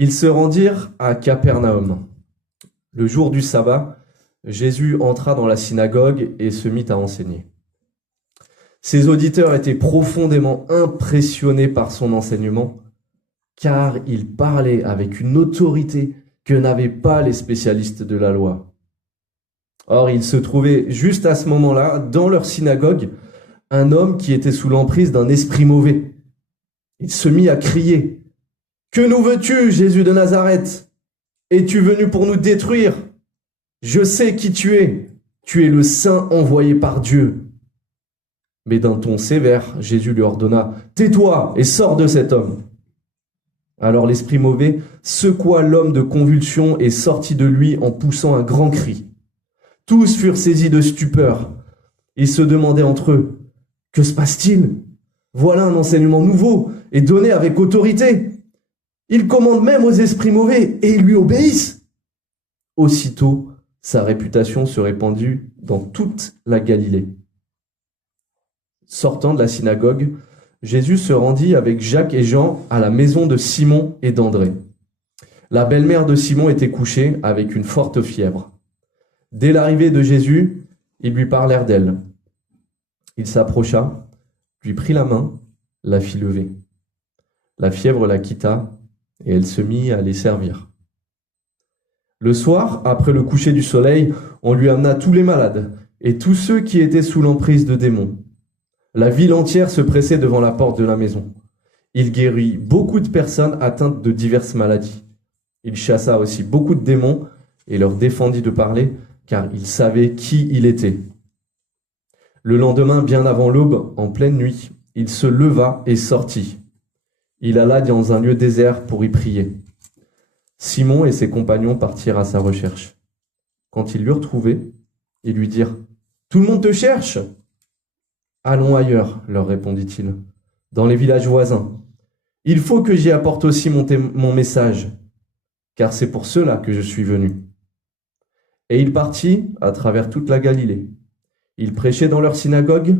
Ils se rendirent à Capernaum. Le jour du sabbat, Jésus entra dans la synagogue et se mit à enseigner. Ses auditeurs étaient profondément impressionnés par son enseignement, car il parlait avec une autorité que n'avaient pas les spécialistes de la loi. Or, il se trouvait juste à ce moment-là, dans leur synagogue, un homme qui était sous l'emprise d'un esprit mauvais. Il se mit à crier : « Que nous veux-tu, Jésus de Nazareth ? Es-tu venu pour nous détruire ? Je sais qui tu es le Saint envoyé par Dieu. » Mais d'un ton sévère, Jésus lui ordonna : « Tais-toi et sors de cet homme. » Alors l'esprit mauvais secoua l'homme de convulsions et sortit de lui en poussant un grand cri. Tous furent saisis de stupeur. Ils se demandaient entre eux : « Que se passe-t-il ? Voilà un enseignement nouveau et donné avec autorité. Il commande même aux esprits mauvais et ils lui obéissent. » Aussitôt, sa réputation se répandit dans toute la Galilée. Sortant de la synagogue, Jésus se rendit avec Jacques et Jean à la maison de Simon et d'André. La belle-mère de Simon était couchée avec une forte fièvre. Dès l'arrivée de Jésus, ils lui parlèrent d'elle. Il s'approcha, lui prit la main, la fit lever. La fièvre la quitta et elle se mit à les servir. Le soir, après le coucher du soleil, on lui amena tous les malades et tous ceux qui étaient sous l'emprise de démons. La ville entière se pressait devant la porte de la maison. Il guérit beaucoup de personnes atteintes de diverses maladies. Il chassa aussi beaucoup de démons et leur défendit de parler, car il savait qui il était. Le lendemain, bien avant l'aube, en pleine nuit, il se leva et sortit. Il alla dans un lieu désert pour y prier. Simon et ses compagnons partirent à sa recherche. Quand ils l'eurent trouvé, ils lui dirent : « Tout le monde te cherche !»« Allons ailleurs, leur répondit-il, dans les villages voisins. Il faut que j'y apporte aussi mon message, car c'est pour cela que je suis venu. » Et il partit à travers toute la Galilée. Il prêchait dans leur synagogue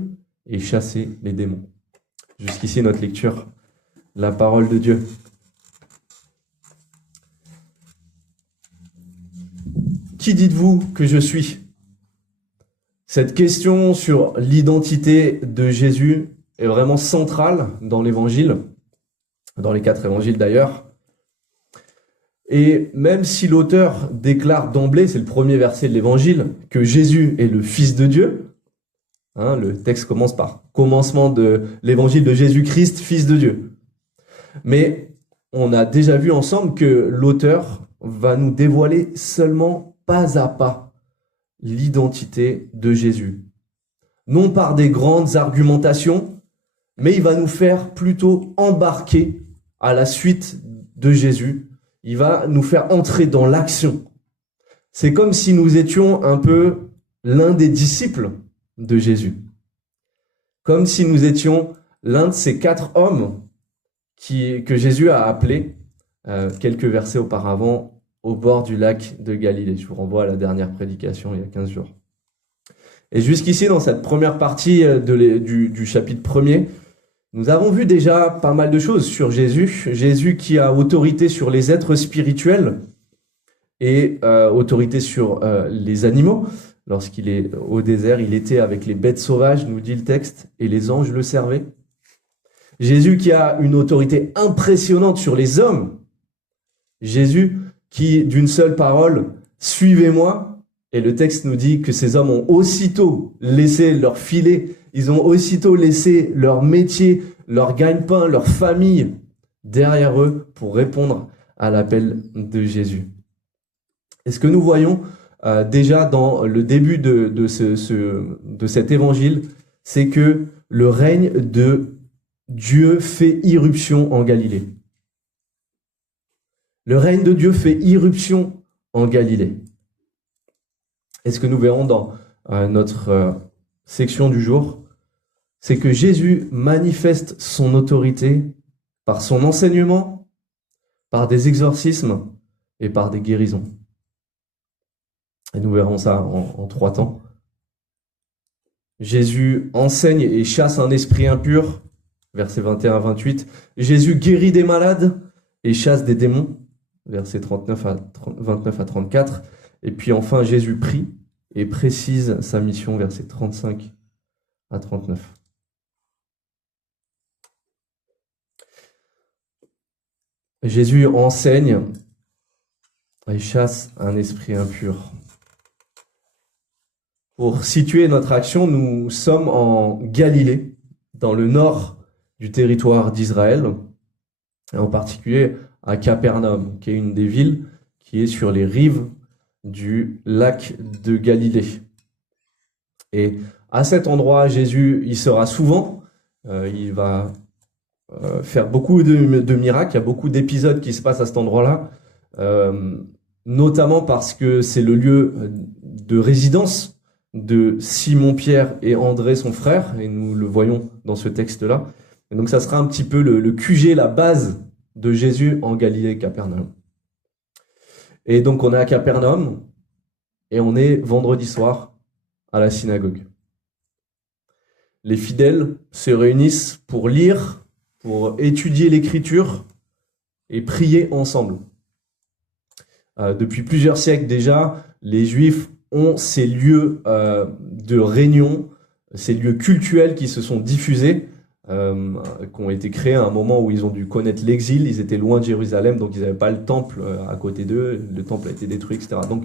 et chassait les démons. Jusqu'ici notre lecture, la parole de Dieu. Qui dites-vous que je suis ? Cette question sur l'identité de Jésus est vraiment centrale dans l'Évangile, dans les 4 évangiles d'ailleurs. Et même si l'auteur déclare d'emblée, c'est le premier verset de l'Évangile, que Jésus est le Fils de Dieu, le texte commence par commencement de l'Évangile de Jésus-Christ, Fils de Dieu. Mais on a déjà vu ensemble que l'auteur va nous dévoiler seulement pas à pas l'identité de Jésus. Non par des grandes argumentations, mais il va nous faire plutôt embarquer à la suite de Jésus. Il va nous faire entrer dans l'action. C'est comme si nous étions un peu l'un des disciples de Jésus. Comme si nous étions l'un de ces 4 hommes que Jésus a appelés quelques versets auparavant au bord du lac de Galilée. Je vous renvoie à la dernière prédication il y a 15 jours. Et jusqu'ici, dans cette première partie du chapitre 1er, nous avons vu déjà pas mal de choses sur Jésus. Jésus qui a autorité sur les êtres spirituels et autorité sur les animaux. Lorsqu'il est au désert, il était avec les bêtes sauvages, nous dit le texte, et les anges le servaient. Jésus qui a une autorité impressionnante sur les hommes. Jésus qui, d'une seule parole, « Suivez-moi », et le texte nous dit que ces hommes ont aussitôt laissé leur filet, ils ont aussitôt laissé leur métier, leur gagne-pain, leur famille derrière eux pour répondre à l'appel de Jésus. Et ce que nous voyons déjà dans le début de cet évangile, c'est que le règne de Dieu fait irruption en Galilée. Le règne de Dieu fait irruption en Galilée. Et ce que nous verrons dans notre section du jour, c'est que Jésus manifeste son autorité par son enseignement, par des exorcismes et par des guérisons. Et nous verrons ça en 3 temps. Jésus enseigne et chasse un esprit impur, versets 21 à 28. Jésus guérit des malades et chasse des démons, versets 29 à 34. Et puis enfin, Jésus prie et précise sa mission, versets 35 à 39. Jésus enseigne et chasse un esprit impur. Pour situer notre action, nous sommes en Galilée, dans le nord du territoire d'Israël, et en particulier à Capernaum, qui est une des villes qui est sur les rives du lac de Galilée. Et à cet endroit, Jésus y sera souvent. Il va faire beaucoup de miracles. Il y a beaucoup d'épisodes qui se passent à cet endroit-là, notamment parce que c'est le lieu de résidence de Simon-Pierre et André, son frère, et nous le voyons dans ce texte-là. Et donc ça sera un petit peu le QG, la base de Jésus en Galilée, Capernaum. Et donc on est à Capernaum, et on est vendredi soir à la synagogue. Les fidèles se réunissent pour lire, pour étudier l'Écriture et prier ensemble. Depuis plusieurs siècles déjà, les Juifs ont ces lieux de réunion, ces lieux cultuels qui se sont diffusés, qui ont été créés à un moment où ils ont dû connaître l'exil. Ils étaient loin de Jérusalem, donc ils n'avaient pas le temple à côté d'eux. Le temple a été détruit, etc. Donc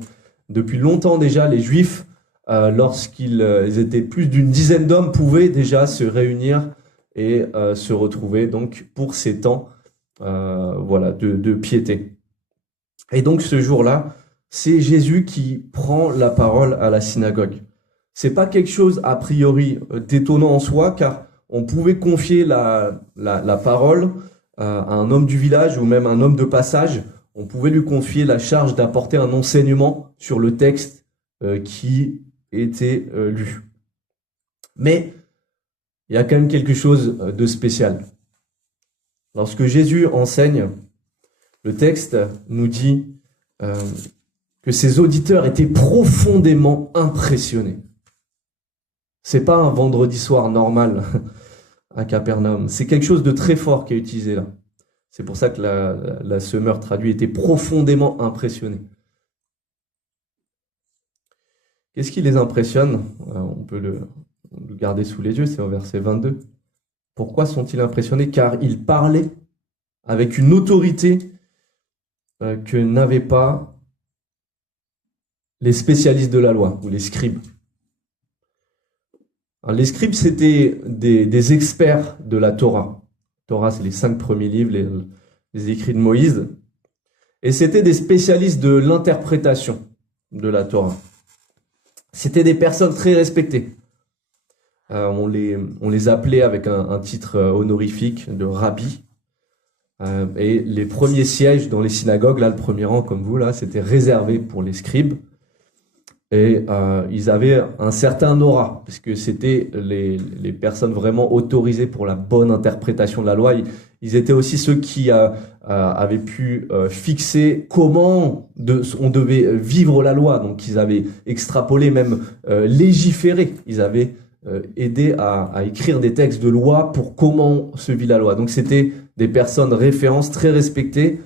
depuis longtemps déjà, les Juifs, lorsqu'ils étaient plus d'une dizaine d'hommes, pouvaient déjà se réunir et se retrouver donc pour ces temps de piété. Et donc ce jour-là, c'est Jésus qui prend la parole à la synagogue. C'est pas quelque chose a priori d'étonnant en soi, car on pouvait confier la parole à un homme du village ou même un homme de passage. On pouvait lui confier la charge d'apporter un enseignement sur le texte qui était lu. Mais il y a quand même quelque chose de spécial. Lorsque Jésus enseigne, le texte nous dit que ses auditeurs étaient profondément impressionnés. C'est pas un vendredi soir normal à Capernaum. C'est quelque chose de très fort qui est utilisé là. C'est pour ça que la semeur traduit était profondément impressionné. Qu'est-ce qui les impressionne? On peut le garder sous les yeux, c'est au verset 22. Pourquoi sont-ils impressionnés? Car ils parlaient avec une autorité que n'avaient pas les spécialistes de la loi, ou les scribes. Alors, les scribes, c'était des experts de la Torah. Torah, c'est les 5 premiers livres, les écrits de Moïse. Et c'était des spécialistes de l'interprétation de la Torah. C'était des personnes très respectées. On les appelait avec un titre honorifique de rabbi. Et les premiers sièges dans les synagogues, là, le premier rang comme vous, là, c'était réservé pour les scribes. Et ils avaient un certain aura, parce que c'était les personnes vraiment autorisées pour la bonne interprétation de la loi. Ils étaient aussi ceux qui avaient pu fixer comment on devait vivre la loi. Donc ils avaient extrapolé, même légiféré. Ils avaient aidé à écrire des textes de loi pour comment se vit la loi. Donc c'était des personnes références très respectées.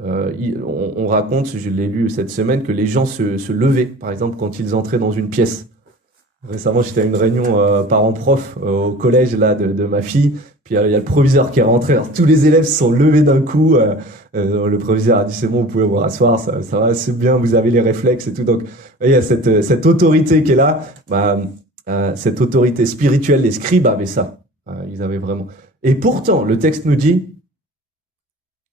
On raconte, je l'ai lu cette semaine, que les gens se levaient, par exemple, quand ils entraient dans une pièce. Récemment, j'étais à une réunion parents-prof au collège là de ma fille, puis il y a le proviseur qui est rentré, alors tous les élèves se sont levés d'un coup, le proviseur a dit c'est bon, vous pouvez vous rasseoir, ça va, c'est bien, vous avez les réflexes et tout. Donc il y a cette autorité qui est là, cette autorité spirituelle, les scribes avaient ça, ils avaient vraiment. Et pourtant, le texte nous dit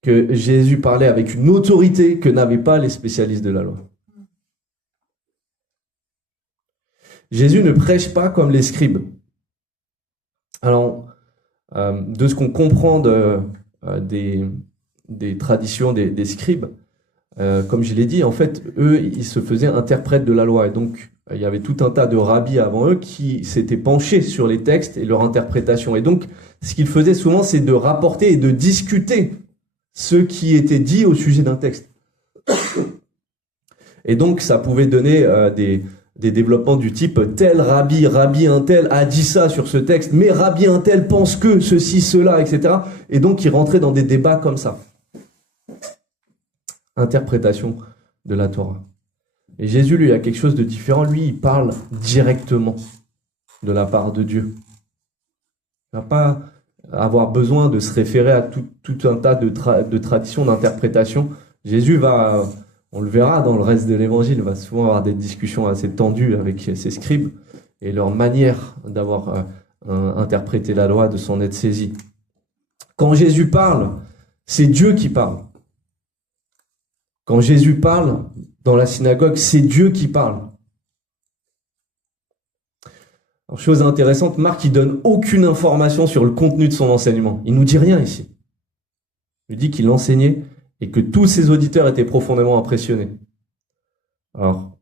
que Jésus parlait avec une autorité que n'avaient pas les spécialistes de la loi. Jésus ne prêche pas comme les scribes. Alors, de ce qu'on comprend des traditions des scribes, comme je l'ai dit, en fait, eux, ils se faisaient interprètes de la loi. Et donc, il y avait tout un tas de rabbis avant eux qui s'étaient penchés sur les textes et leur interprétation. Et donc, ce qu'ils faisaient souvent, c'est de rapporter et de discuter ce qui était dit au sujet d'un texte. Et donc, ça pouvait donner des développements du type « tel rabbi un tel a dit ça sur ce texte, mais rabbi un tel pense que ceci, cela, etc. » Et donc, ils rentraient dans des débats comme ça. interprétation de la Torah. Et Jésus, lui, a quelque chose de différent. Lui, il parle directement de la part de Dieu. Il ne va pas avoir besoin de se référer à tout un tas de traditions, d'interprétations. Jésus va, on le verra dans le reste de l'évangile, va souvent avoir des discussions assez tendues avec ses scribes et leur manière d'avoir interprété la loi, de s'en être saisi. Quand Jésus parle, c'est Dieu qui parle. Quand Jésus parle dans la synagogue, c'est Dieu qui parle. Alors, chose intéressante, Marc, il donne aucune information sur le contenu de son enseignement. Il nous dit rien ici. Il dit qu'il enseignait et que tous ses auditeurs étaient profondément impressionnés. Alors,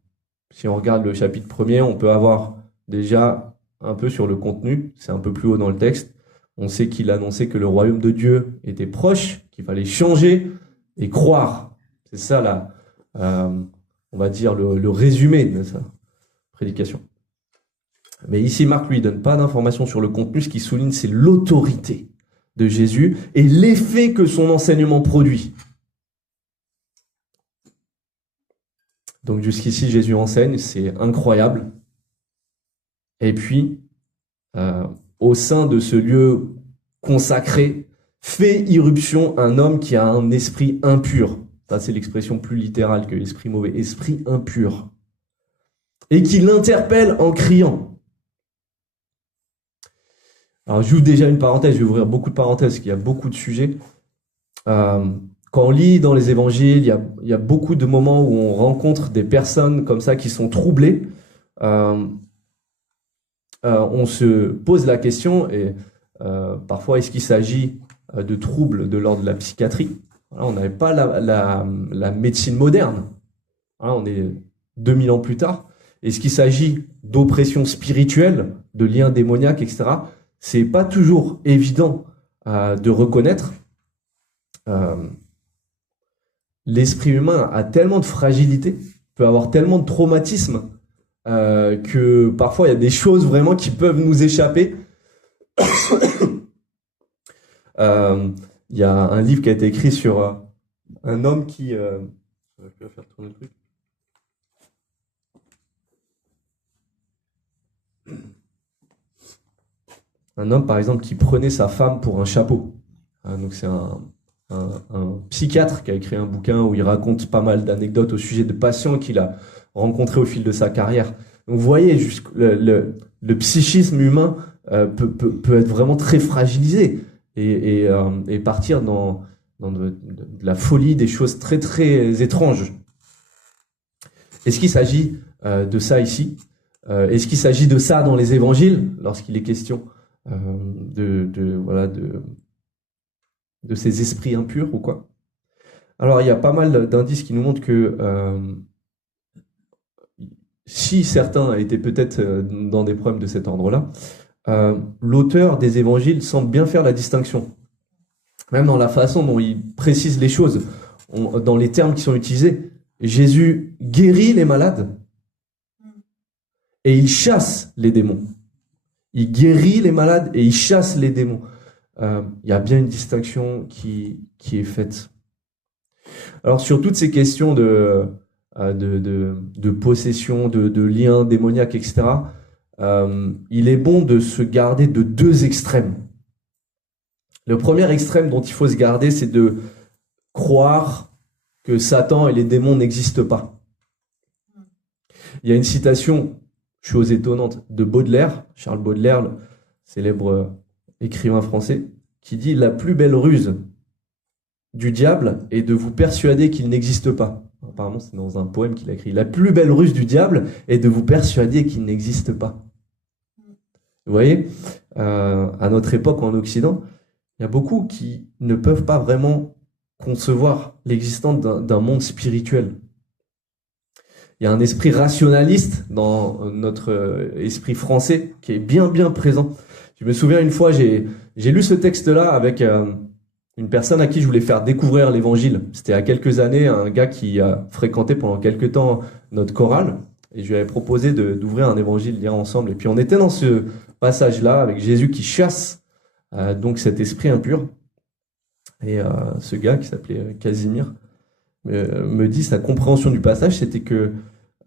si on regarde le chapitre 1er, on peut avoir déjà un peu sur le contenu. C'est un peu plus haut dans le texte. On sait qu'il annonçait que le royaume de Dieu était proche, qu'il fallait changer et croire. C'est ça, là, on va dire, le résumé de sa prédication. Mais ici, Marc, lui, donne pas d'informations sur le contenu. Ce qu'il souligne, c'est l'autorité de Jésus et l'effet que son enseignement produit. Donc, jusqu'ici, Jésus enseigne, c'est incroyable. Et puis, au sein de ce lieu consacré, fait irruption un homme qui a un esprit impur. Ça, c'est l'expression plus littérale que esprit mauvais. Esprit impur. Et qui l'interpelle en criant. Alors, j'ouvre déjà une parenthèse, je vais ouvrir beaucoup de parenthèses, parce qu'il y a beaucoup de sujets. Quand on lit dans les évangiles, il y a beaucoup de moments où on rencontre des personnes comme ça qui sont troublées. On se pose la question, et parfois, est-ce qu'il s'agit de troubles de l'ordre de la psychiatrie? Voilà, on n'avait pas la médecine moderne. Voilà, on est 2000 ans plus tard. Est-ce qu'il s'agit d'oppression spirituelle, de liens démoniaques, etc.? C'est pas toujours évident de reconnaître. L'esprit humain a tellement de fragilité, peut avoir tellement de traumatisme, que parfois il y a des choses vraiment qui peuvent nous échapper. Il y a un livre qui a été écrit sur un homme qui... je vais faire tourner le truc. Un homme, par exemple, qui prenait sa femme pour un chapeau. Donc c'est un psychiatre qui a écrit un bouquin où il raconte pas mal d'anecdotes au sujet de patients qu'il a rencontrés au fil de sa carrière. Donc vous voyez, le psychisme humain peut être vraiment très fragilisé et partir dans de la folie, des choses très très étranges. Est-ce qu'il s'agit de ça ici? Est-ce qu'il s'agit de ça dans les évangiles, lorsqu'il est question de ces esprits impurs ou quoi? Alors, il y a pas mal d'indices qui nous montrent que si certains étaient peut-être dans des problèmes de cet ordre-là, l'auteur des évangiles semble bien faire la distinction. Même dans la façon dont il précise les choses, dans les termes qui sont utilisés, Jésus guérit les malades et il chasse les démons. Il guérit les malades et il chasse les démons. Il y a bien une distinction qui est faite. Alors sur toutes ces questions de possession, de liens démoniaques, etc., il est bon de se garder de deux extrêmes. Le premier extrême dont il faut se garder, c'est de croire que Satan et les démons n'existent pas. Il y a une citation, chose étonnante, de Baudelaire, Charles Baudelaire, le célèbre écrivain français, qui dit « La plus belle ruse du diable est de vous persuader qu'il n'existe pas ». Apparemment, c'est dans un poème qu'il a écrit. « La plus belle ruse du diable est de vous persuader qu'il n'existe pas ». Vous voyez, à notre époque en Occident, il y a beaucoup qui ne peuvent pas vraiment concevoir l'existence d'un monde spirituel. Il y a un esprit rationaliste dans notre esprit français qui est bien présent. Je me souviens une fois, j'ai lu ce texte-là avec une personne à qui je voulais faire découvrir l'évangile. C'était il y a quelques années, un gars qui a fréquenté pendant quelques temps notre chorale, et je lui avais proposé d'ouvrir un évangile, lire ensemble. Et puis on était dans ce passage-là avec Jésus qui chasse donc cet esprit impur. Et ce gars qui s'appelait Casimir me dit, sa compréhension du passage, c'était que,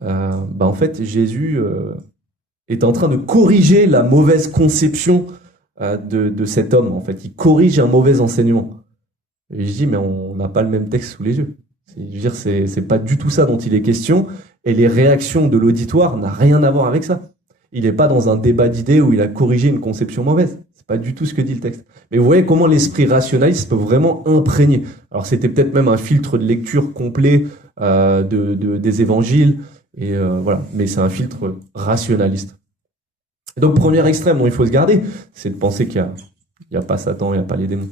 en fait, Jésus est en train de corriger la mauvaise conception de cet homme. En fait, il corrige un mauvais enseignement. Et je dis, mais on n'a pas le même texte sous les yeux. Je veux dire, c'est pas du tout ça dont il est question. Et les réactions de l'auditoire n'ont rien à voir avec ça. Il n'est pas dans un débat d'idées où il a corrigé une conception mauvaise. C'est pas du tout ce que dit le texte. Mais vous voyez comment l'esprit rationaliste peut vraiment imprégner. Alors c'était peut-être même un filtre de lecture complet des évangiles. Et voilà. Mais c'est un filtre rationaliste. Et donc premier extrême dont il faut se garder, c'est de penser qu'il n'y a pas Satan, il n'y a pas les démons.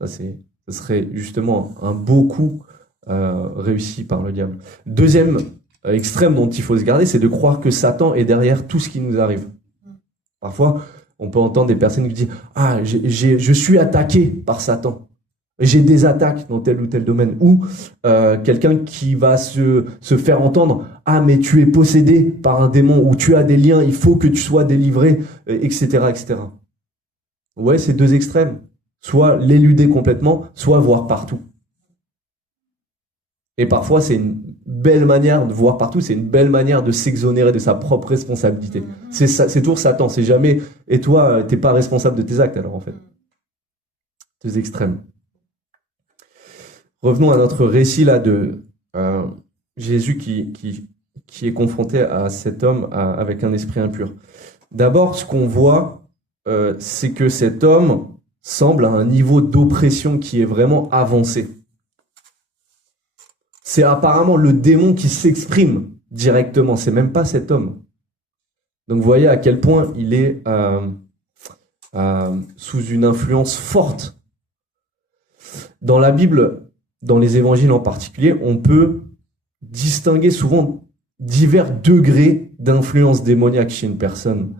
Ce serait justement un beau coup réussi par le diable. Deuxième extrême dont il faut se garder, c'est de croire que Satan est derrière tout ce qui nous arrive. Parfois, on peut entendre des personnes qui disent « Ah, je suis attaqué par Satan. J'ai des attaques dans tel ou tel domaine. » Ou quelqu'un qui va se faire entendre « Ah, mais tu es possédé par un démon. » Ou « Tu as des liens, il faut que tu sois délivré. » Etc. etc. Ouais, c'est deux extrêmes. Soit l'éluder complètement, soit voir partout. Et parfois, c'est une belle manière de voir partout, c'est une belle manière de s'exonérer de sa propre responsabilité. C'est toujours Satan, c'est jamais « Et toi, t'es pas responsable de tes actes alors en fait. » Deux extrêmes. Revenons à notre récit là de Jésus qui est confronté à cet homme avec un esprit impur. D'abord, ce qu'on voit, c'est que cet homme semble à un niveau d'oppression qui est vraiment avancé. C'est apparemment le démon qui s'exprime directement, c'est même pas cet homme. Donc vous voyez à quel point il est sous une influence forte. Dans la Bible, dans les évangiles en particulier, on peut distinguer souvent divers degrés d'influence démoniaque chez une personne.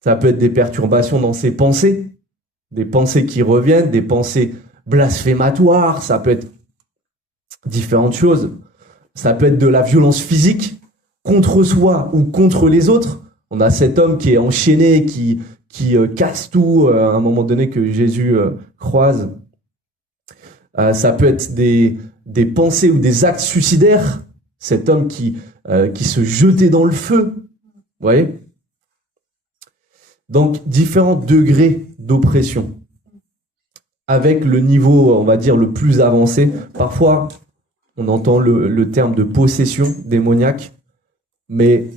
Ça peut être des perturbations dans ses pensées, des pensées qui reviennent, des pensées blasphématoires, ça peut être différentes choses. Ça peut être de la violence physique contre soi ou contre les autres. On a cet homme qui est enchaîné, qui casse tout à un moment donné que Jésus croise. Ça peut être des pensées ou des actes suicidaires. Cet homme qui se jetait dans le feu. Vous voyez ? Donc, différents degrés d'oppression. Avec le niveau, on va dire, le plus avancé. Parfois, on entend le terme de possession démoniaque, mais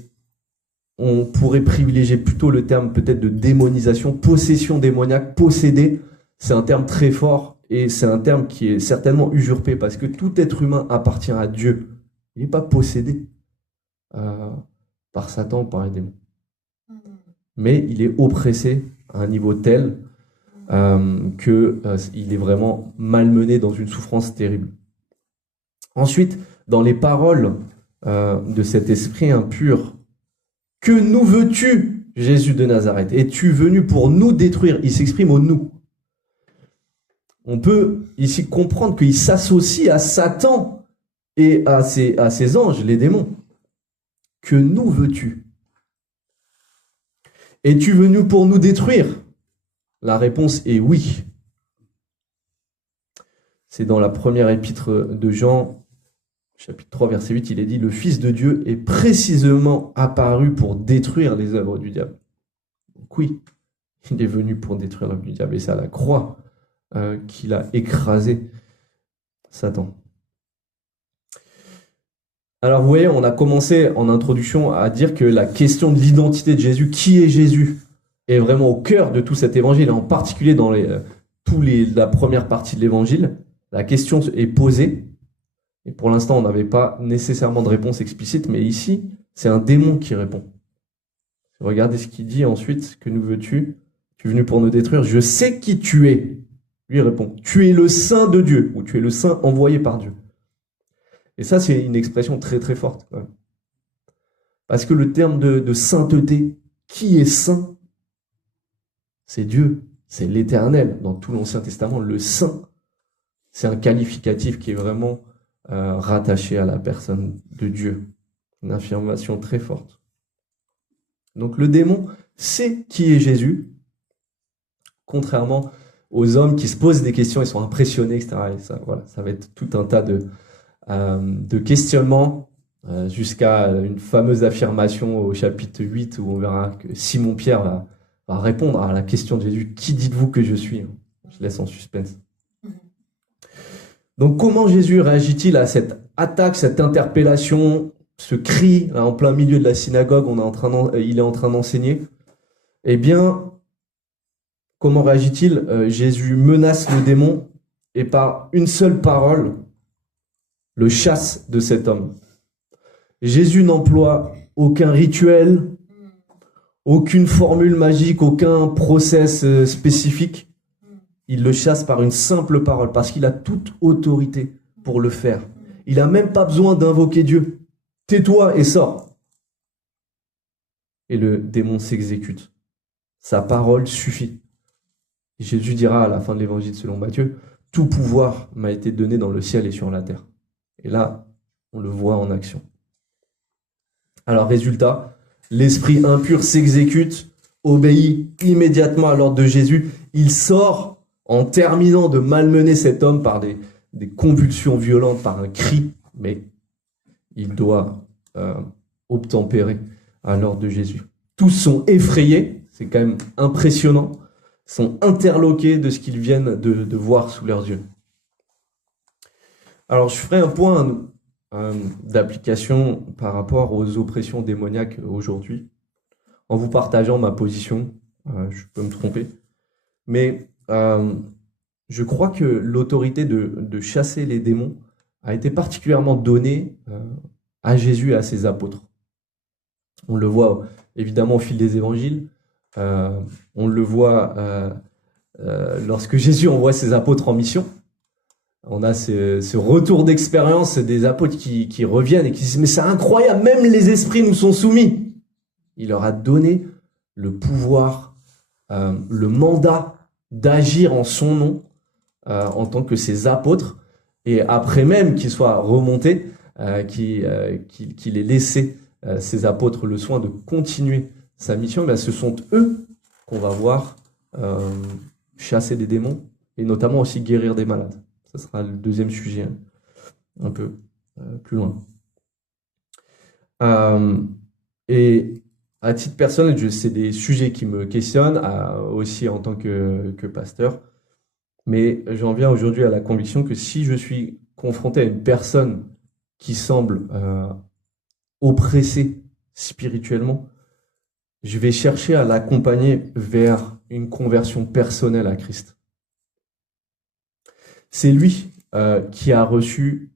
on pourrait privilégier plutôt le terme peut-être de démonisation. Possession démoniaque, posséder, c'est un terme très fort et c'est un terme qui est certainement usurpé parce que tout être humain appartient à Dieu. Il n'est pas possédé par Satan ou par les démons. Mais il est oppressé à un niveau tel qu'il est vraiment malmené dans une souffrance terrible. Ensuite, dans les paroles de cet esprit impur, « Que nous veux-tu, Jésus de Nazareth? Es-tu venu pour nous détruire ?» Il s'exprime au « nous ». On peut ici comprendre qu'il s'associe à Satan et à ses anges, les démons. « Que nous veux-tu? Es-tu venu pour nous détruire ?» La réponse est oui. C'est dans la première épître de Jean, chapitre 3, verset 8, il est dit « Le Fils de Dieu est précisément apparu pour détruire les œuvres du diable. » Donc oui, il est venu pour détruire l'œuvre du diable. Et c'est à la croix qu'il a écrasé Satan. Alors vous voyez, on a commencé en introduction à dire que la question de l'identité de Jésus, qui est Jésus, est vraiment au cœur de tout cet évangile, et en particulier dans la première partie de l'évangile. La question est posée, et pour l'instant on n'avait pas nécessairement de réponse explicite, mais ici, c'est un démon qui répond. Regardez ce qu'il dit ensuite, « Que nous veux-tu? Tu es venu pour nous détruire, je sais qui tu es. » Lui répond, « Tu es le Saint de Dieu, ou tu es le Saint envoyé par Dieu. » Et ça, c'est une expression très très forte. Quand même. Parce que le terme de sainteté, qui est saint? C'est Dieu, c'est l'Éternel. Dans tout l'Ancien Testament, le saint, c'est un qualificatif qui est vraiment rattaché à la personne de Dieu. Une affirmation très forte. Donc le démon sait qui est Jésus, contrairement aux hommes qui se posent des questions, ils sont impressionnés, etc. Et ça, voilà, ça va être tout un tas de questionnements jusqu'à une fameuse affirmation au chapitre 8 où on verra que Simon-Pierre va répondre à la question de Jésus, qui dites-vous que je suis? Je laisse en suspense. Donc comment Jésus réagit-il à cette attaque, cette interpellation, ce cri là, en plein milieu de la synagogue, il est en train d'enseigner? Eh bien, comment réagit-il? Jésus menace le démon et par une seule parole, le chasse de cet homme. Jésus n'emploie aucun rituel, aucune formule magique, aucun process spécifique. Il le chasse par une simple parole, parce qu'il a toute autorité pour le faire. Il n'a même pas besoin d'invoquer Dieu. Tais-toi et sors. Et le démon s'exécute. Sa parole suffit. Jésus dira à la fin de l'évangile selon Matthieu, « Tout pouvoir m'a été donné dans le ciel et sur la terre. » Et là, on le voit en action. Alors, résultat, l'esprit impur s'exécute, obéit immédiatement à l'ordre de Jésus. Il sort en terminant de malmener cet homme par des convulsions violentes, par un cri, mais il doit obtempérer à l'ordre de Jésus. Tous sont effrayés, c'est quand même impressionnant, sont interloqués de ce qu'ils viennent de voir sous leurs yeux. Alors, je ferai un point d'application par rapport aux oppressions démoniaques aujourd'hui, en vous partageant ma position. Je peux me tromper, mais je crois que l'autorité de chasser les démons a été particulièrement donnée à Jésus et à ses apôtres. On le voit évidemment au fil des évangiles, on le voit lorsque Jésus envoie ses apôtres en mission. On a ce retour d'expérience des apôtres qui reviennent et qui disent « Mais c'est incroyable, même les esprits nous sont soumis !» Il leur a donné le pouvoir, le mandat d'agir en son nom en tant que ses apôtres. Et après même qu'ils soient remontés, qu'il ait laissé ses apôtres le soin de continuer sa mission, ben, ce sont eux qu'on va voir chasser des démons et notamment aussi guérir des malades. Ça sera le deuxième sujet, un peu plus loin. Et à titre personnel, c'est des sujets qui me questionnent, aussi en tant que pasteur. Mais j'en viens aujourd'hui à la conviction que si je suis confronté à une personne qui semble oppressée spirituellement, je vais chercher à l'accompagner vers une conversion personnelle à Christ. C'est lui qui a reçu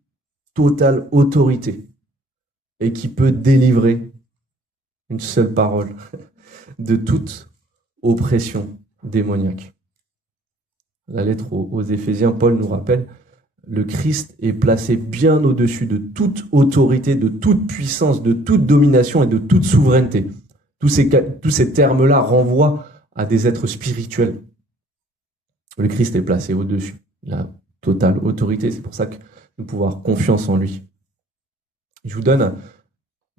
totale autorité et qui peut délivrer une seule parole de toute oppression démoniaque. La lettre aux Éphésiens, Paul nous rappelle, le Christ est placé bien au-dessus de toute autorité, de toute puissance, de toute domination et de toute souveraineté. Tous ces termes-là renvoient à des êtres spirituels. Le Christ est placé au-dessus. Il a totale autorité, c'est pour ça que nous pouvons avoir confiance en lui. Je vous donne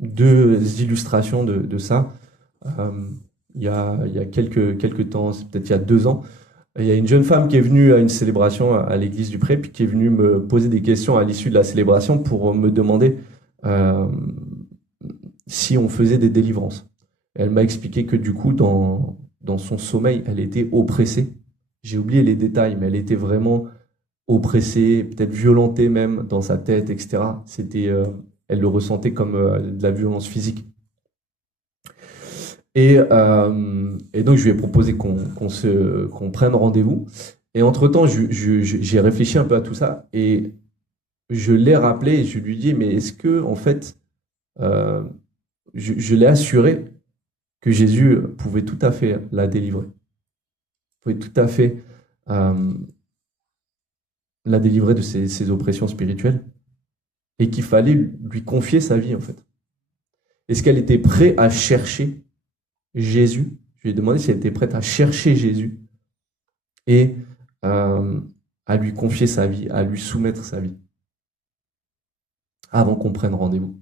deux illustrations de ça. Il y a quelques temps, c'est peut-être il y a 2 ans, il y a une jeune femme qui est venue à une célébration à l'église du Pré, puis qui est venue me poser des questions à l'issue de la célébration pour me demander si on faisait des délivrances. Elle m'a expliqué que du coup, dans son sommeil, elle était oppressée. J'ai oublié les détails, mais elle était vraiment oppressée, peut-être violentée même dans sa tête, etc. Elle le ressentait comme de la violence physique. Et donc, je lui ai proposé qu'on prenne rendez-vous. Et entre-temps, j'ai réfléchi un peu à tout ça et je l'ai rappelé et je lui ai dit, mais est-ce que, en fait, je l'ai assuré que Jésus pouvait tout à fait la délivrer. Pouvait tout à fait la délivrer de ses oppressions spirituelles et qu'il fallait lui confier sa vie, en fait. Est-ce qu'elle était prête à chercher Jésus? Je lui ai demandé si elle était prête à chercher Jésus et à lui confier sa vie, à lui soumettre sa vie avant qu'on prenne rendez-vous.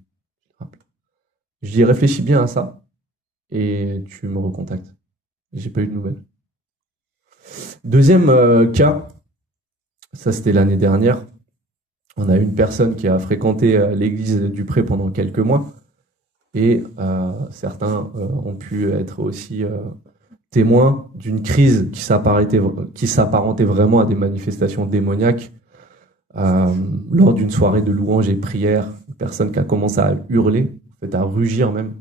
Je lui ai réfléchi bien à ça et tu me recontactes. J'ai pas eu de nouvelles. Deuxième cas, ça c'était l'année dernière. On a une personne qui a fréquenté l'église du Pré pendant quelques mois et certains ont pu être aussi témoins d'une crise qui s'apparentait vraiment à des manifestations démoniaques. Lors d'une soirée de louange et prière, une personne qui a commencé à hurler, en fait à rugir même.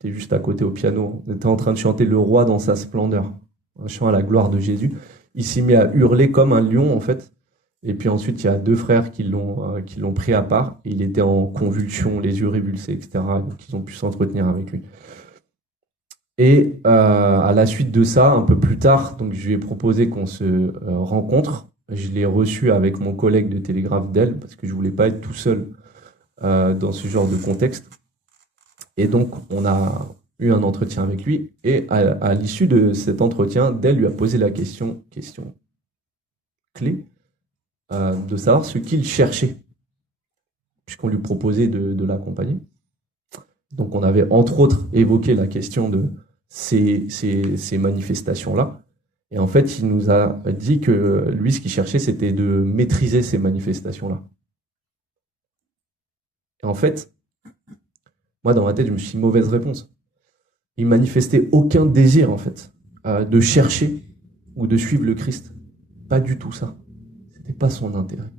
J'étais juste à côté au piano. On était en train de chanter Le Roi dans sa splendeur, un chant à la gloire de Jésus. Il s'est mis à hurler comme un lion en fait. Et puis ensuite, il y a deux frères qui l'ont pris à part. Il était en convulsion, les yeux révulsés, etc. Donc ils ont pu s'entretenir avec lui. Et à la suite de ça, un peu plus tard, donc je lui ai proposé qu'on se rencontre. Je l'ai reçu avec mon collègue de Télégraphe d'elle parce que je voulais pas être tout seul dans ce genre de contexte. Et donc, on a eu un entretien avec lui. Et à l'issue de cet entretien, Del lui a posé la question clé, de savoir ce qu'il cherchait, puisqu'on lui proposait de l'accompagner. Donc, on avait entre autres évoqué la question de ces manifestations-là. Et en fait, il nous a dit que lui, ce qu'il cherchait, c'était de maîtriser ces manifestations-là. Et en fait, moi, dans ma tête, je me suis dit, mauvaise réponse. Il manifestait aucun désir, en fait, de chercher ou de suivre le Christ. Pas du tout ça. C'était pas son intérêt.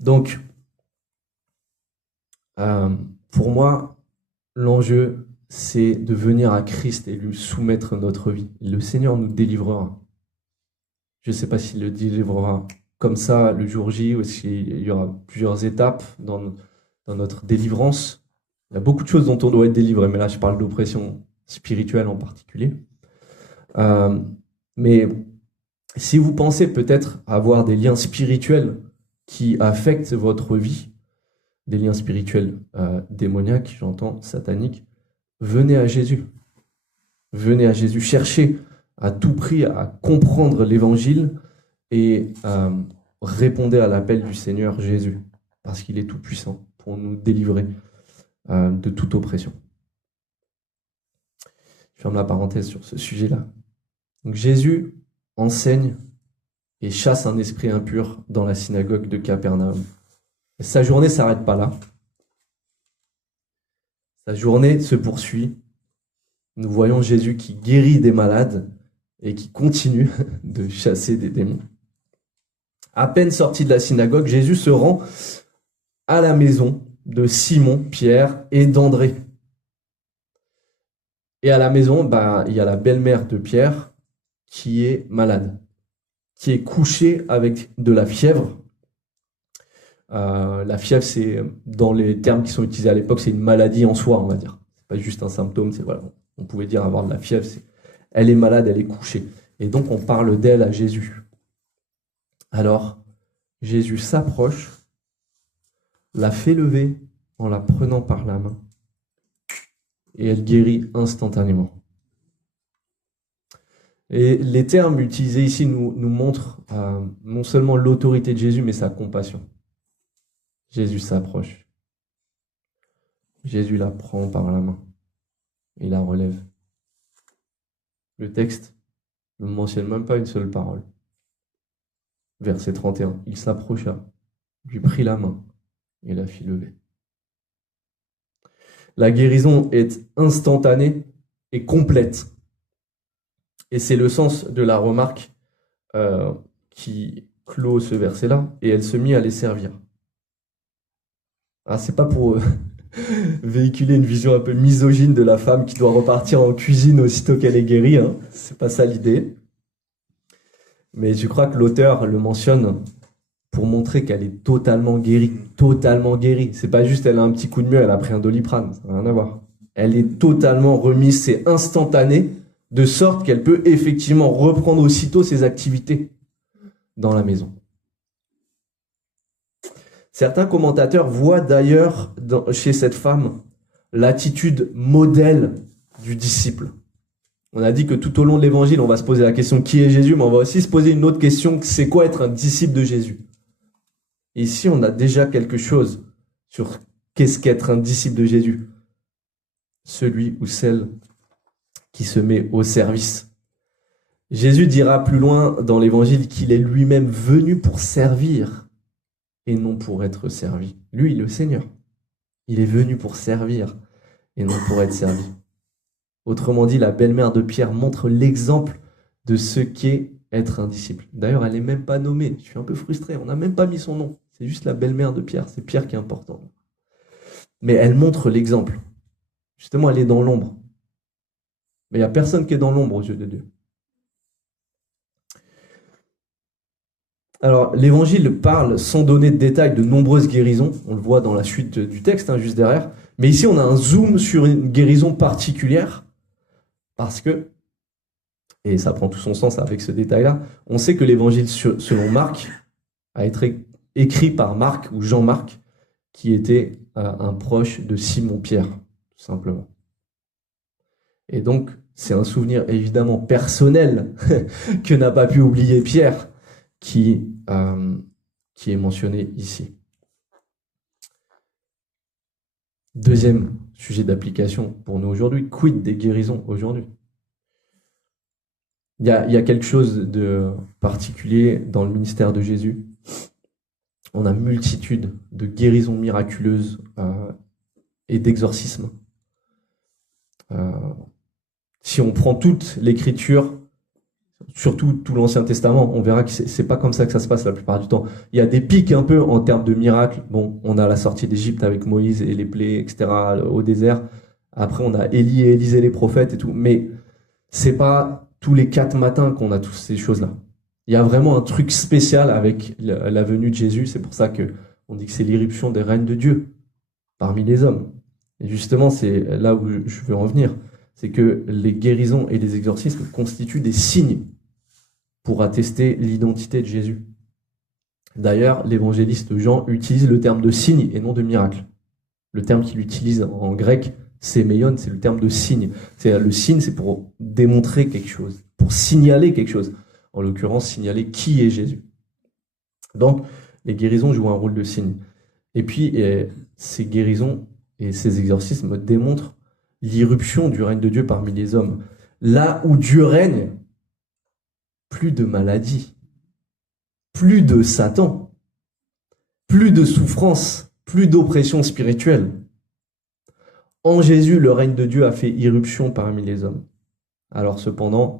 Donc, pour moi, l'enjeu, c'est de venir à Christ et lui soumettre notre vie. Le Seigneur nous délivrera. Je ne sais pas s'il le délivrera comme ça le jour J ou s'il y aura plusieurs étapes dans notre délivrance. Il y a beaucoup de choses dont on doit être délivré, mais là je parle d'oppression spirituelle en particulier. Mais si vous pensez peut-être avoir des liens spirituels qui affectent votre vie, des liens spirituels démoniaques, j'entends, sataniques, venez à Jésus. Venez à Jésus. Cherchez à tout prix à comprendre l'évangile et répondez à l'appel du Seigneur Jésus, parce qu'il est tout puissant pour nous délivrer de toute oppression. Je ferme la parenthèse sur ce sujet-là. Donc Jésus enseigne et chasse un esprit impur dans la synagogue de Capernaum. Et sa journée ne s'arrête pas là. Sa journée se poursuit. Nous voyons Jésus qui guérit des malades et qui continue de chasser des démons. À peine sorti de la synagogue, Jésus se rend à la maison de Simon, Pierre et d'André. Et à la maison, il y a la belle-mère de Pierre qui est malade, qui est couchée avec de la fièvre. La fièvre, c'est, dans les termes qui sont utilisés à l'époque, c'est une maladie en soi, on va dire. C'est pas juste un symptôme, c'est voilà, on pouvait dire avoir de la fièvre, elle est malade, elle est couchée. Et donc on parle d'elle à Jésus. Alors, Jésus s'approche, la fait lever en la prenant par la main, et elle guérit instantanément. Et les termes utilisés ici nous montrent non seulement l'autorité de Jésus, mais sa compassion. Jésus s'approche. Jésus la prend par la main et la relève. Le texte ne mentionne même pas une seule parole. Verset 31. Il s'approcha, lui prit la main et la fit lever. La guérison est instantanée et complète. Et c'est le sens de la remarque qui clôt ce verset-là. Et elle se mit à les servir. C'est pas pour véhiculer une vision un peu misogyne de la femme qui doit repartir en cuisine aussitôt qu'elle est guérie. Hein. C'est pas ça l'idée. Mais je crois que l'auteur le mentionne pour montrer qu'elle est totalement guérie. Totalement guérie. C'est pas juste elle a un petit coup de mieux, elle a pris un Doliprane. Ça n'a rien à voir. Elle est totalement remise, c'est instantané, de sorte qu'elle peut effectivement reprendre aussitôt ses activités dans la maison. Certains commentateurs voient d'ailleurs chez cette femme l'attitude modèle du disciple. On a dit que tout au long de l'évangile, on va se poser la question qui est Jésus, mais on va aussi se poser une autre question, c'est quoi être un disciple de Jésus? Et ici, on a déjà quelque chose sur qu'est-ce qu'être un disciple de Jésus. Celui ou celle qui se met au service. Jésus dira plus loin dans l'évangile qu'il est lui-même venu pour servir et non pour être servi. Lui, le Seigneur, il est venu pour servir et non pour être servi. Autrement dit, la belle-mère de Pierre montre l'exemple de ce qu'est être un disciple. D'ailleurs, elle n'est même pas nommée. Je suis un peu frustré, on n'a même pas mis son nom. C'est juste la belle-mère de Pierre, c'est Pierre qui est important. Mais elle montre l'exemple. Justement, elle est dans l'ombre. Mais il n'y a personne qui est dans l'ombre aux yeux de Dieu. Alors, l'évangile parle sans donner de détails de nombreuses guérisons. On le voit dans la suite du texte, juste derrière. Mais ici, on a un zoom sur une guérison particulière. Parce que, et ça prend tout son sens avec ce détail-là, on sait que l'évangile selon Marc a été écrit par Marc ou Jean-Marc, qui était un proche de Simon-Pierre, tout simplement. Et donc, c'est un souvenir évidemment personnel que n'a pas pu oublier Pierre, qui est mentionné ici. Deuxième sujet d'application pour nous aujourd'hui, quid des guérisons aujourd'hui? Il y a quelque chose de particulier dans le ministère de Jésus. On a multitude de guérisons miraculeuses et d'exorcismes. Si on prend toute l'écriture, surtout tout l'Ancien Testament, on verra que c'est pas comme ça que ça se passe la plupart du temps. Il y a des pics un peu en termes de miracles. Bon, on a la sortie d'Égypte avec Moïse et les plaies, etc., au désert. Après, on a Élie et Élisée, les prophètes et tout. Mais c'est pas tous les 4 matins qu'on a toutes ces choses-là. Il y a vraiment un truc spécial avec la venue de Jésus. C'est pour ça qu'on dit que c'est l'irruption des règnes de Dieu parmi les hommes. Et justement, c'est là où je veux en venir. C'est que les guérisons et les exorcismes constituent des signes pour attester l'identité de Jésus. D'ailleurs, l'évangéliste Jean utilise le terme de signe et non de miracle. Le terme qu'il utilise en grec, séméion, c'est le terme de signe. Le signe, c'est pour démontrer quelque chose, pour signaler quelque chose. En l'occurrence, signaler qui est Jésus. Donc, les guérisons jouent un rôle de signe. Et puis, ces guérisons et ces exorcismes démontrent l'irruption du règne de Dieu parmi les hommes. Là où Dieu règne, plus de maladies, plus de Satan, plus de souffrance, plus d'oppression spirituelle. En Jésus, le règne de Dieu a fait irruption parmi les hommes. Alors cependant,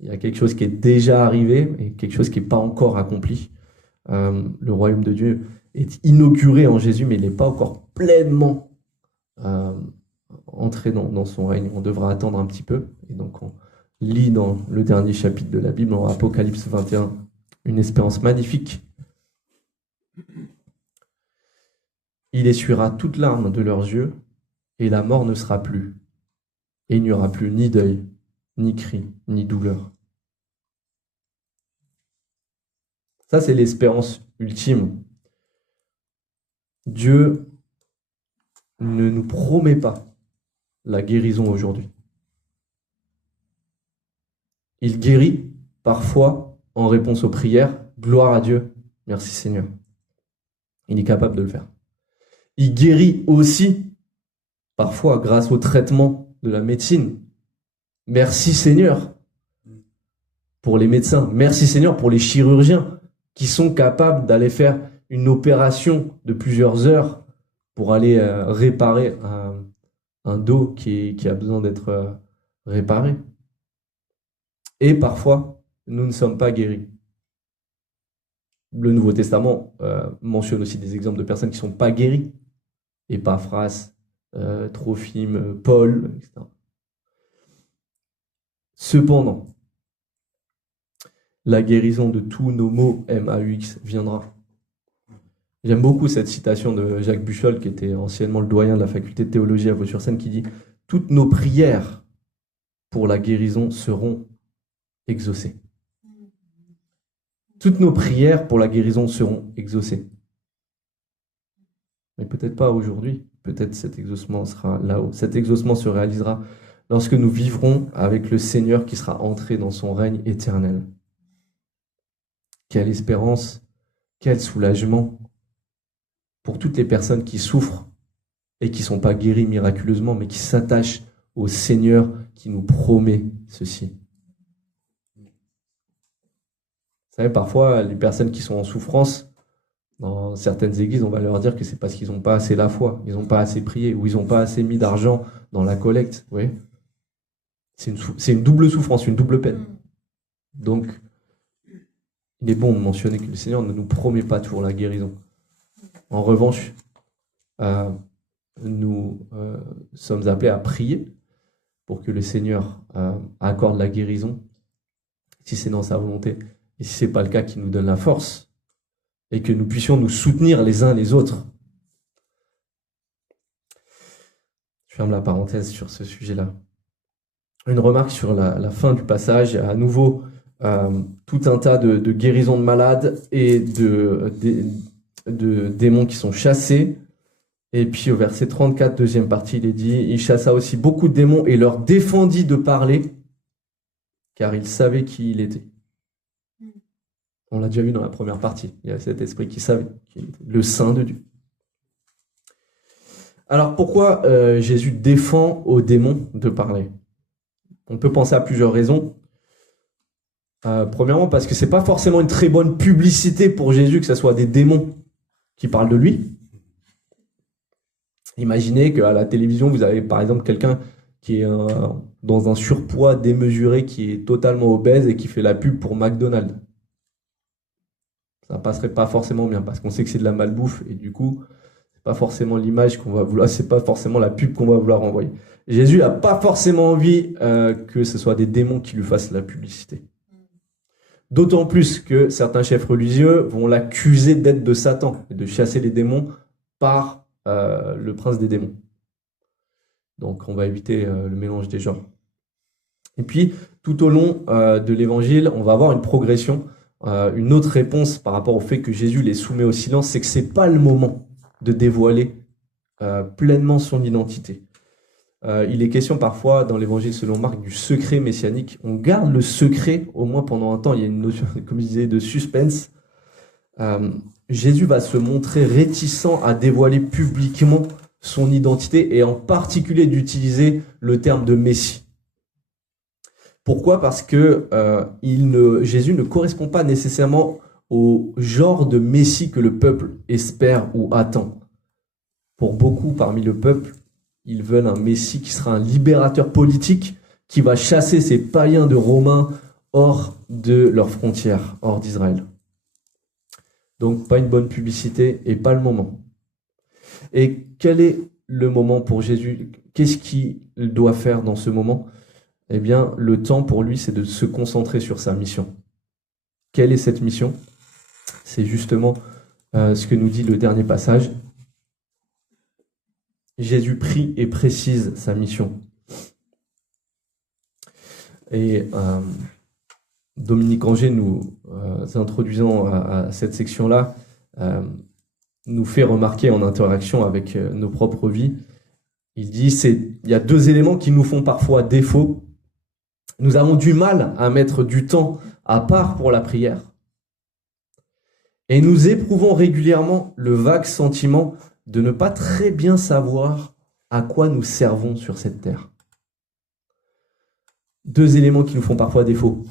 il y a quelque chose qui est déjà arrivé et quelque chose qui n'est pas encore accompli. Le royaume de Dieu est inauguré en Jésus, mais il n'est pas encore pleinement entré dans son règne. On devra attendre un petit peu. Et donc on lit dans le dernier chapitre de la Bible, en Apocalypse 21, une espérance magnifique. Il essuiera toute larme de leurs yeux, et la mort ne sera plus. Et il n'y aura plus ni deuil, ni cri, ni douleur. Ça, c'est l'espérance ultime. Dieu ne nous promet pas la guérison aujourd'hui. Il guérit parfois en réponse aux prières. Gloire à Dieu. Merci Seigneur. Il est capable de le faire. Il guérit aussi parfois grâce au traitement de la médecine. Merci Seigneur pour les médecins. Merci Seigneur pour les chirurgiens qui sont capables d'aller faire une opération de plusieurs heures pour aller réparer un dos qui a besoin d'être réparé. Et parfois, nous ne sommes pas guéris. Le Nouveau Testament mentionne aussi des exemples de personnes qui ne sont pas guéries. Épaphras, Trophime, Paul, etc. Cependant, la guérison de tous nos maux, MAUX, viendra. J'aime beaucoup cette citation de Jacques Buchol, qui était anciennement le doyen de la faculté de théologie à Vaux-sur-Seine, qui dit « Toutes nos prières pour la guérison seront exaucées. » Toutes nos prières pour la guérison seront exaucées. Mais peut-être pas aujourd'hui. Peut-être cet exaucement sera là-haut. Cet exaucement se réalisera lorsque nous vivrons avec le Seigneur qui sera entré dans son règne éternel. Quelle espérance, quel soulagement pour toutes les personnes qui souffrent et qui ne sont pas guéries miraculeusement, mais qui s'attachent au Seigneur qui nous promet ceci. Vous savez, parfois, les personnes qui sont en souffrance, dans certaines églises, on va leur dire que c'est parce qu'ils n'ont pas assez la foi, ils n'ont pas assez prié, ou ils n'ont pas assez mis d'argent dans la collecte. Vous voyez, c'est une double souffrance, une double peine. Donc, il est bon de mentionner que le Seigneur ne nous promet pas toujours la guérison. En revanche, nous sommes appelés à prier pour que le Seigneur accorde la guérison, si c'est dans sa volonté. Et si ce n'est pas le cas, qu'il nous donne la force et que nous puissions nous soutenir les uns les autres. Je ferme la parenthèse sur ce sujet-là. Une remarque sur la fin du passage, à nouveau tout un tas de guérisons de malades et de démons qui sont chassés. Et puis au verset 34, deuxième partie, il est dit, il chassa aussi beaucoup de démons et leur défendit de parler, car il savait qui il était. On l'a déjà vu dans la première partie. Il y a cet esprit qui savait qu'il était le Saint de Dieu. Alors pourquoi Jésus défend aux démons de parler? On peut penser à plusieurs raisons. Premièrement, parce que c'est pas forcément une très bonne publicité pour Jésus que ce soit des démons qui parlent de lui. Imaginez qu'à la télévision, vous avez par exemple quelqu'un qui est dans un surpoids démesuré, qui est totalement obèse et qui fait la pub pour McDonald's. Ça passerait pas forcément bien parce qu'on sait que c'est de la malbouffe et du coup, c'est pas forcément l'image qu'on va vouloir, c'est pas forcément la pub qu'on va vouloir envoyer. Jésus n'a pas forcément envie que ce soit des démons qui lui fassent la publicité. D'autant plus que certains chefs religieux vont l'accuser d'être de Satan et de chasser les démons par le prince des démons. Donc on va éviter le mélange des genres. Et puis, tout au long de l'évangile, on va avoir une progression. Une autre réponse par rapport au fait que Jésus les soumet au silence, c'est que ce n'est pas le moment de dévoiler pleinement son identité. Il est question parfois dans l'évangile selon Marc du secret messianique. On garde le secret au moins pendant un temps. Il y a une notion, comme je disais, de suspense. Jésus va se montrer réticent à dévoiler publiquement son identité et en particulier d'utiliser le terme de Messie. Pourquoi ? Parce que Jésus ne correspond pas nécessairement au genre de Messie que le peuple espère ou attend. Pour beaucoup parmi le peuple, ils veulent un Messie qui sera un libérateur politique, qui va chasser ces païens de Romains hors de leurs frontières, hors d'Israël. Donc pas une bonne publicité et pas le moment. Et quel est le moment pour Jésus ? Qu'est-ce qu'il doit faire dans ce moment ? Eh bien, le temps pour lui, c'est de se concentrer sur sa mission. Quelle est cette mission ? C'est justement ce que nous dit le dernier passage. Jésus prie et précise sa mission. Et Dominique Angers, nous introduisant à cette section-là, nous fait remarquer en interaction avec nos propres vies. Il dit, il y a deux éléments qui nous font parfois défaut. Nous avons du mal à mettre du temps à part pour la prière. Et nous éprouvons régulièrement le vague sentiment de ne pas très bien savoir à quoi nous servons sur cette terre. Deux éléments qui nous font parfois défaut.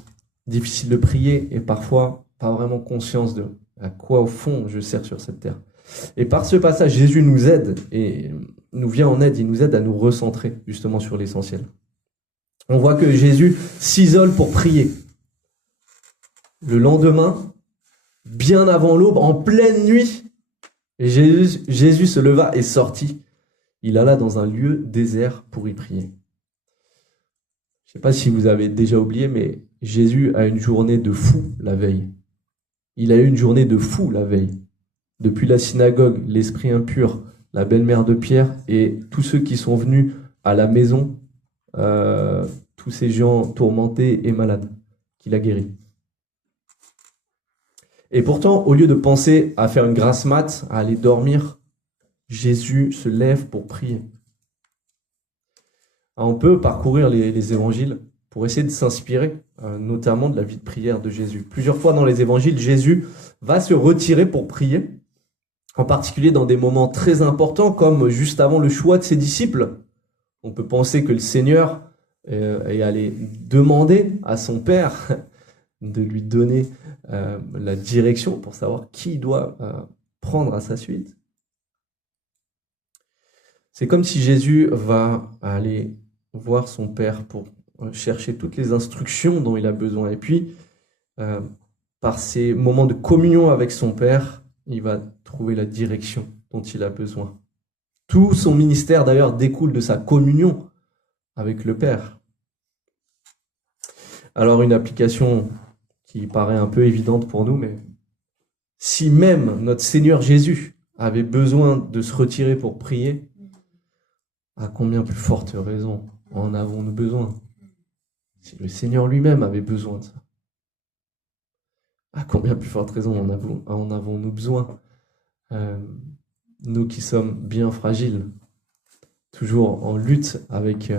Difficile de prier et parfois pas vraiment conscience de à quoi au fond je sers sur cette terre. Et par ce passage, Jésus nous aide et nous vient en aide, il nous aide à nous recentrer justement sur l'essentiel. On voit que Jésus s'isole pour prier. Le lendemain, bien avant l'aube, en pleine nuit, Jésus se leva et sortit. Il alla dans un lieu désert pour y prier. Je ne sais pas si vous avez déjà oublié, mais Jésus a une journée de fou la veille. Il a eu une journée de fou la veille. Depuis la synagogue, l'esprit impur, la belle-mère de Pierre et tous ceux qui sont venus à la maison, tous ces gens tourmentés et malades qu'il a guéris. Et pourtant, au lieu de penser à faire une grasse mat, à aller dormir, Jésus se lève pour prier. Alors, on peut parcourir les évangiles pour essayer de s'inspirer, notamment de la vie de prière de Jésus. Plusieurs fois dans les évangiles, Jésus va se retirer pour prier, en particulier dans des moments très importants, comme juste avant le choix de ses disciples. On peut penser que le Seigneur est allé demander à son Père de lui donner la direction pour savoir qui doit prendre à sa suite. C'est comme si Jésus va aller voir son Père pour chercher toutes les instructions dont il a besoin. Et puis, par ces moments de communion avec son Père, il va trouver la direction dont il a besoin. Tout son ministère, d'ailleurs, découle de sa communion avec le Père. Alors, une application qui paraît un peu évidente pour nous, mais si même notre Seigneur Jésus avait besoin de se retirer pour prier, à combien plus forte raison en avons-nous besoin? Si le Seigneur lui-même avait besoin de ça, à combien plus forte raison en avons-nous besoin? Nous qui sommes bien fragiles, toujours en lutte avec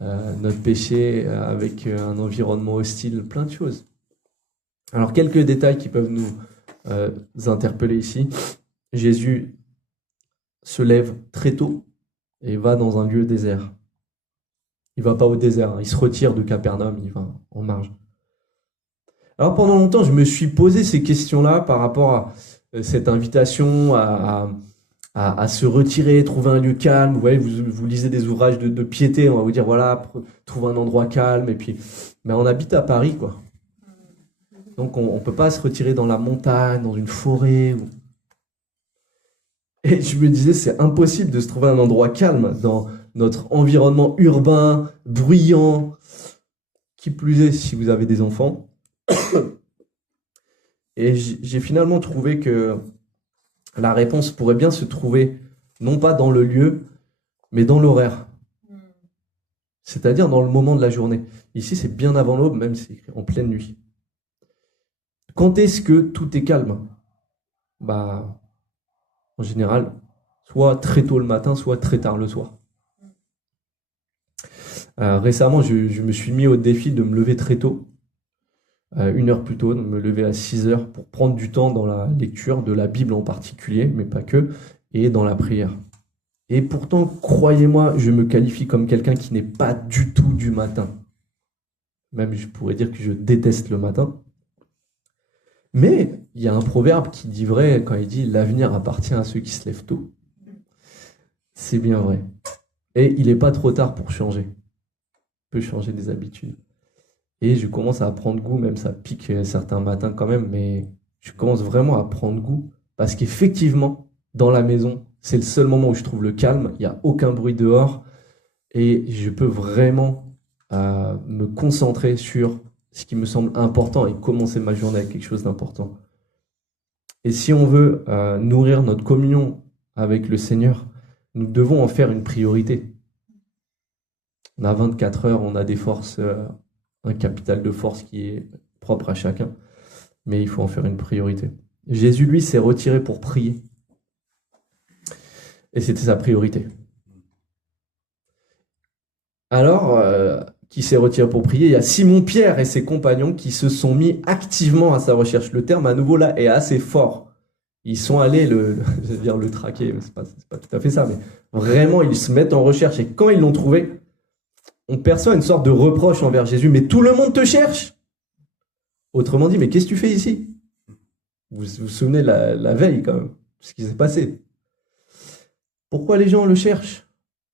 notre péché, avec un environnement hostile, plein de choses. Alors, quelques détails qui peuvent nous interpeller ici. Jésus se lève très tôt et va dans un lieu désert. Il ne va pas au désert, il se retire de Capernaum, il va en marge. Alors, pendant longtemps, je me suis posé ces questions-là par rapport à cette invitation à se retirer, trouver un lieu calme. Vous voyez, vous lisez des ouvrages de piété, on va vous dire, voilà, trouve un endroit calme. Et puis, mais on habite à Paris, quoi. Donc, on ne peut pas se retirer dans la montagne, dans une forêt. Et je me disais, c'est impossible de se trouver un endroit calme dans notre environnement urbain, bruyant. Qui plus est, si vous avez des enfants. Et j'ai finalement trouvé que la réponse pourrait bien se trouver, non pas dans le lieu, mais dans l'horaire. C'est-à-dire dans le moment de la journée. Ici, c'est bien avant l'aube, même si c'est écrit en pleine nuit. Quand est-ce que tout est calme? En général, soit très tôt le matin, soit très tard le soir. Récemment, je me suis mis au défi de me lever très tôt, 1 heure plus tôt, de me lever à 6 heures pour prendre du temps dans la lecture de la Bible en particulier, mais pas que, et dans la prière. Et pourtant, croyez-moi, je me qualifie comme quelqu'un qui n'est pas du tout du matin. Même, je pourrais dire que je déteste le matin. Mais il y a un proverbe qui dit vrai quand il dit « L'avenir appartient à ceux qui se lèvent tôt ». C'est bien vrai. Et il n'est pas trop tard pour changer. On peut changer des habitudes. Et je commence à prendre goût, même ça pique certains matins quand même, mais je commence vraiment à prendre goût parce qu'effectivement, dans la maison, c'est le seul moment où je trouve le calme, il n'y a aucun bruit dehors et je peux vraiment me concentrer sur ce qui me semble important et commencer ma journée avec quelque chose d'important. Et si on veut nourrir notre communion avec le Seigneur, nous devons en faire une priorité. On a 24 heures, on a des forces, un capital de force qui est propre à chacun, mais il faut en faire une priorité. Jésus, lui, s'est retiré pour prier. Et c'était sa priorité. Alors, qui s'est retiré pour prier, il y a Simon-Pierre et ses compagnons qui se sont mis activement à sa recherche. Le terme, à nouveau, là, est assez fort. Ils sont allés je vais dire le traquer, mais c'est pas tout à fait ça, mais vraiment, ils se mettent en recherche. Et quand ils l'ont trouvé, on perçoit une sorte de reproche envers Jésus. Mais tout le monde te cherche. Autrement dit, mais qu'est-ce que tu fais ici? Vous vous souvenez la veille, quand même, ce qui s'est passé. Pourquoi les gens le cherchent?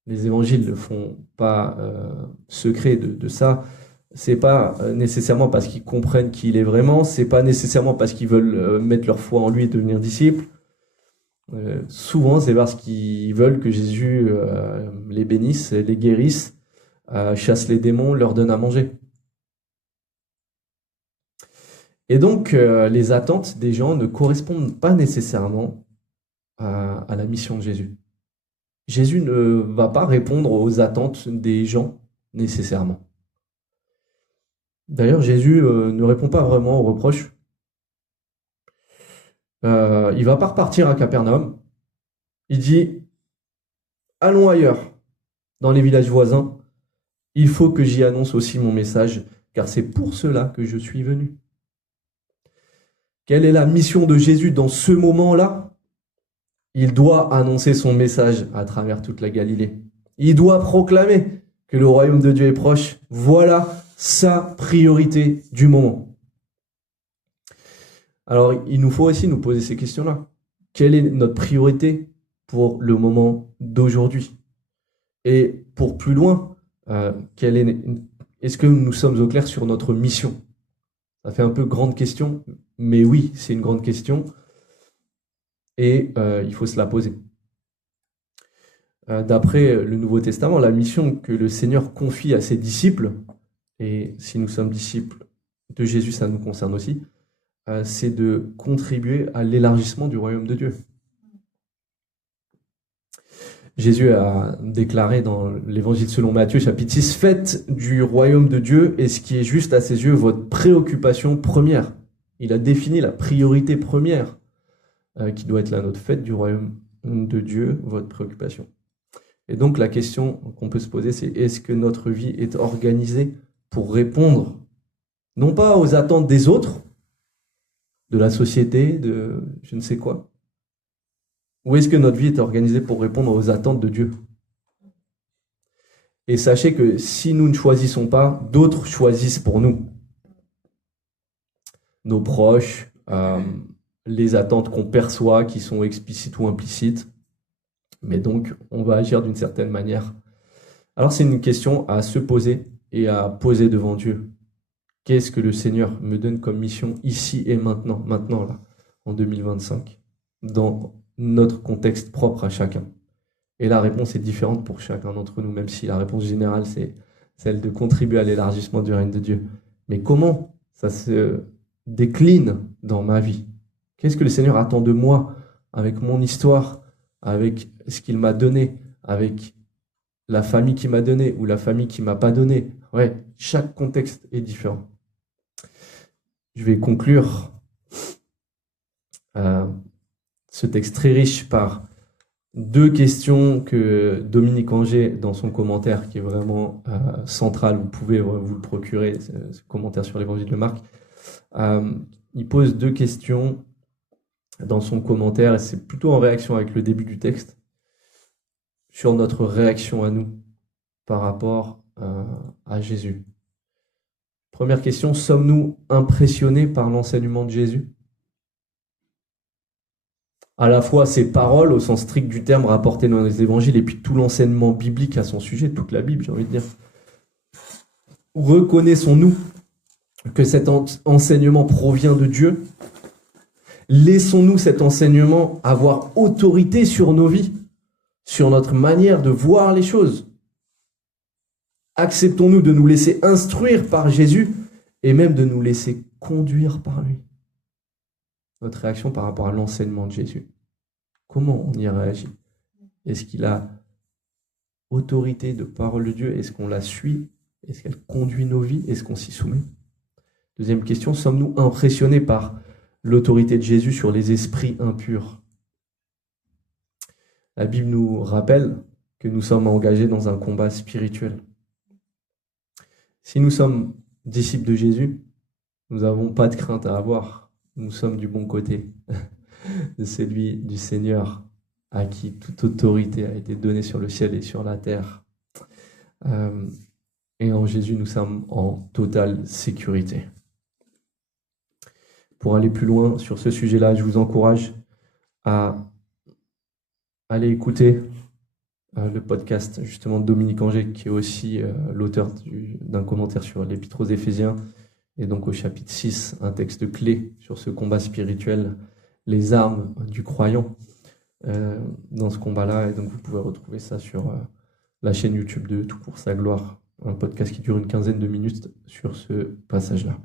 Les évangiles ne font pas secret de ça. C'est pas nécessairement parce qu'ils comprennent qui il est vraiment. C'est pas nécessairement parce qu'ils veulent mettre leur foi en lui et devenir disciples. Souvent, c'est parce qu'ils veulent que Jésus les bénisse, les guérisse, chasse les démons, leur donne à manger. Et donc, les attentes des gens ne correspondent pas nécessairement à la mission de Jésus. Jésus ne va pas répondre aux attentes des gens nécessairement. D'ailleurs, Jésus ne répond pas vraiment aux reproches. Il ne va pas repartir à Capernaum. Il dit « Allons ailleurs, dans les villages voisins. Il faut que j'y annonce aussi mon message, car c'est pour cela que je suis venu. » Quelle est la mission de Jésus dans ce moment-là? Il doit annoncer son message à travers toute la Galilée. Il doit proclamer que le royaume de Dieu est proche. Voilà sa priorité du moment. Alors, il nous faut aussi nous poser ces questions-là. Quelle est notre priorité pour le moment d'aujourd'hui? Et pour plus loin, est-ce que nous sommes au clair sur notre mission? Ça fait un peu grande question, mais oui, c'est une grande question et il faut se la poser. D'après le Nouveau Testament, la mission que le Seigneur confie à ses disciples, et si nous sommes disciples de Jésus, ça nous concerne aussi, c'est de contribuer à l'élargissement du royaume de Dieu. Jésus a déclaré dans l'Évangile selon Matthieu, chapitre 6, « Faites du royaume de Dieu et ce qui est juste à ses yeux votre préoccupation première. » Il a défini la priorité première qui doit être la nôtre. Faites du royaume de Dieu votre préoccupation. Et donc la question qu'on peut se poser, c'est est-ce que notre vie est organisée pour répondre, non pas aux attentes des autres, de la société, de je ne sais quoi, ou est-ce que notre vie est organisée pour répondre aux attentes de Dieu? Et sachez que si nous ne choisissons pas, d'autres choisissent pour nous. Nos proches, les attentes qu'on perçoit, qui sont explicites ou implicites. Mais donc, on va agir d'une certaine manière. Alors, c'est une question à se poser et à poser devant Dieu. Qu'est-ce que le Seigneur me donne comme mission ici et maintenant, là, en 2025, dans notre contexte propre à chacun? Et la réponse est différente pour chacun d'entre nous, même si la réponse générale, c'est celle de contribuer à l'élargissement du règne de Dieu. Mais comment ça se décline dans ma vie? Qu'est-ce que le Seigneur attend de moi, avec mon histoire, avec ce qu'il m'a donné, avec la famille qu'il m'a donné ou la famille qu'il m'a pas donné? Ouais, chaque contexte est différent. Je vais conclure ce texte très riche par deux questions que Dominique Angers, dans son commentaire, qui est vraiment central, vous pouvez vous le procurer, ce commentaire sur l'évangile de Marc, il pose deux questions dans son commentaire, et c'est plutôt en réaction avec le début du texte, sur notre réaction à nous par rapport à Jésus. Première question, sommes-nous impressionnés par l'enseignement de Jésus? À la fois ses paroles, au sens strict du terme, rapportées dans les évangiles, et puis tout l'enseignement biblique à son sujet, toute la Bible, j'ai envie de dire. Reconnaissons-nous que cet enseignement provient de Dieu? Laissons-nous cet enseignement avoir autorité sur nos vies, sur notre manière de voir les choses? Acceptons-nous de nous laisser instruire par Jésus et même de nous laisser conduire par lui? Notre réaction par rapport à l'enseignement de Jésus. Comment on y réagit? Est-ce qu'il a autorité de parole de Dieu? Est-ce qu'on la suit? Est-ce qu'elle conduit nos vies? Est-ce qu'on s'y soumet? Deuxième question, sommes-nous impressionnés par l'autorité de Jésus sur les esprits impurs? La Bible nous rappelle que nous sommes engagés dans un combat spirituel. Si nous sommes disciples de Jésus, nous n'avons pas de crainte à avoir. Nous sommes du bon côté de celui du Seigneur à qui toute autorité a été donnée sur le ciel et sur la terre. Et en Jésus, nous sommes en totale sécurité. Pour aller plus loin sur ce sujet-là, je vous encourage à aller écouter le podcast justement de Dominique Angers, qui est aussi l'auteur d'un commentaire sur l'Épître aux Éphésiens, et donc au chapitre 6, un texte clé sur ce combat spirituel, les armes du croyant dans ce combat-là. Et donc vous pouvez retrouver ça sur la chaîne YouTube de Tout pour sa gloire, un podcast qui dure une quinzaine de minutes sur ce passage-là.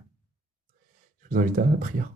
Je vous invite à la prière.